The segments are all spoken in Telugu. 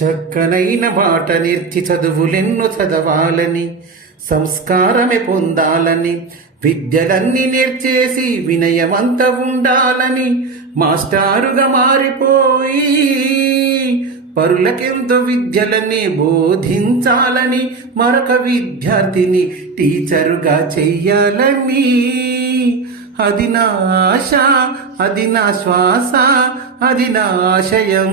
చక్కనైన మాట నేర్చి చదువులెన్నో చదవాలని, సంస్కారమే పొందాలని, విద్యలన్నీ నేర్చేసి వినయమంత ఉండాలని, మాస్టారుగా మారిపోయి పరులకెంతో విద్యలని బోధించాలని, మరొక విద్యార్థిని టీచరుగా చెయ్యాలని. అది నా ఆశ, అది నా శ్వాస, అది నా ఆశయం.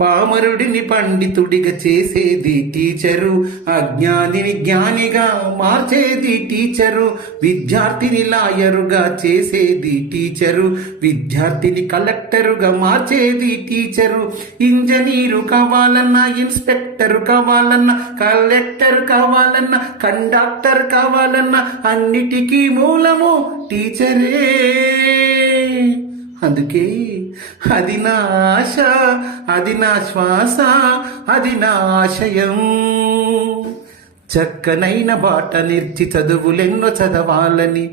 పామరుడిని పండితుడిగా చేసేది టీచరు, అజ్ఞానిని జ్ఞానిగా మార్చేది టీచరు, విద్యార్థిని లాయరుగా చేసేది టీచరు, విద్యార్థిని కలెక్టరుగా మార్చేది టీచరు. ఇంజనీరు కావాలన్నా, ఇన్స్పెక్టర్ కావాలన్నా, కలెక్టర్ కావాలన్నా, కండక్టర్ కావాలన్నా అన్నిటికీ మూలము టీచరే. అందుకే అది నా ఆశ, అది నా శ్వాస, అది నా ఆశయం. చక్కనైన బాట నేర్చి చదువులెన్నో చదవాలని,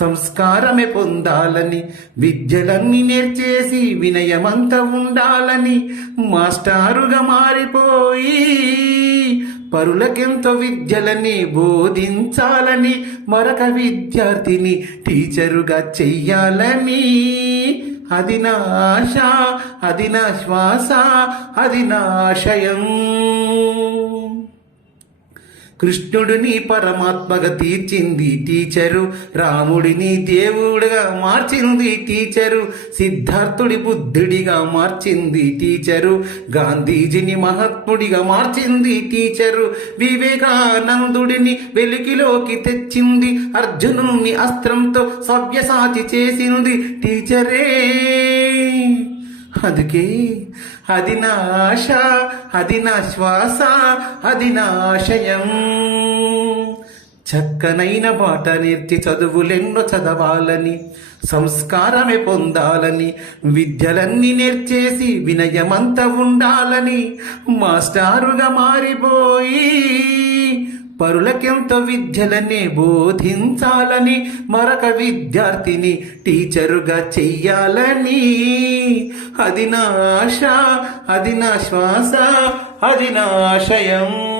సంస్కారమే పొందాలని, విద్యలన్నీ నేర్చేసి వినయమంత ఉండాలని, మాస్టారుగా మారిపోయి పరులకెంతో విద్యలని బోధించాలని, మరొక విద్యార్థిని టీచరుగా చెయ్యాలని. అది నా ఆశ, అది నా శ్వాస, అది నా ఆశయం. కృష్ణుడిని పరమాత్మగా తీర్చింది టీచరు, రాముడిని దేవుడిగా మార్చింది టీచరు, సిద్ధార్థుడి బుద్ధుడిగా మార్చింది టీచరు, గాంధీజీని మహాత్ముడిగా మార్చింది టీచరు, వివేకానందుడిని వెలికిలోకి తెచ్చింది, అర్జునుని అస్త్రంతో సవ్యసాచి చేసింది టీచరే. అందుకే అది నా ఆశ, అది నా శ్వాస, అది నా ఆశయం. చక్కనైన బాట నేర్చి చదువులెన్నో చదవాలని, సంస్కారమే పొందాలని, విద్యలన్నీ నేర్చేసి వినయమంత ఉండాలని, మాస్టారుగా మారిపోయి పరులకెంతో విద్యలనే బోధించాలని, మరొక విద్యార్థిని టీచరుగా చెయ్యాలని. అది నా ఆశ, అది నా శ్వాస, అది నా ఆశయం.